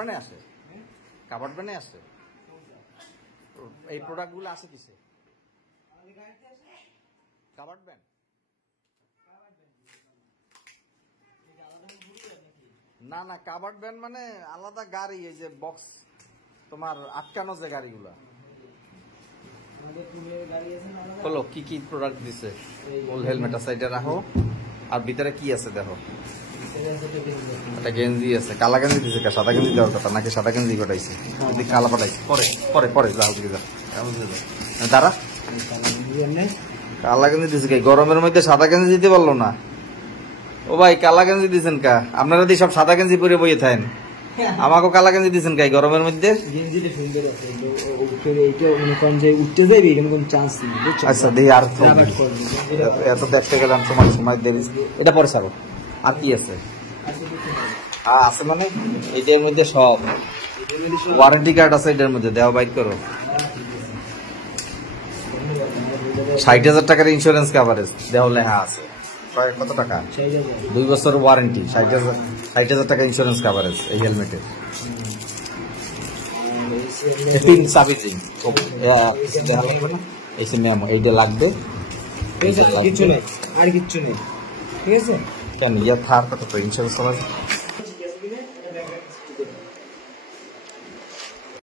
ব্যানে আসে, কাভার্ড ব্যানে আসে। এই প্রোডাক্টগুলো আছে কিসে? Covered van? না না, কাভার্ড ব্যান মানে আলাদা গাড়ি, এই যে বক্স তোমার আটকানো যে গাড়িগুলা। বলো কি কি প্রোডাক্ট দিছে? ফুল হেলমেট আছে, এটা রাখো। আর ভিতরে কি আছে দেখো? একটা গেঞ্জি আছে। কালা গেঞ্জি দিছে, সাদা গেঞ্জি দেওয়ার কথা নাকি? সাদা গেঞ্জি পাঠাইছে, কালা পাঠাইছে। পরে পরে পরে যাও দিকে যা, দাঁড়া। কালা গেঞ্জি দিছে, গরমের মধ্যে সাদা গেঞ্জি দিতে পারলো না। ও ভাই, কালা গেঞ্জি দিচ্ছেন কা? আপনারা যদি সব সাদা গেঞ্জি পরে বইয়ে থাকেন, আমাকে কালা গেঞ্জি দিচ্ছেন কা গরমের মধ্যে? আচ্ছা দেখি আর এত দেখতে গেলাম, সময় সময় দেবি। এটা পরে ছাড়ো। আর কি আছে? আছে মানে এটার মধ্যে সব ওয়ারেন্টি কার্ড আছে, এটার মধ্যে দেওয়া বাইক করো। 60,000 টাকার ইন্স্যুরেন্স কাভারেজ দেওয়া লেখা আছে। কত টাকা? 2 বছর ওয়ারেন্টি, 60,000 টাকা ইন্স্যুরেন্স কাভারেজ এই হেলমেটের। 3 চাবি দিন, এইটা লাগবে। কিছু নেই, আর কিচ্ছু নেই, ঠিক আছে? কেন ইয়া থার কত ইন্স্যুরেন্স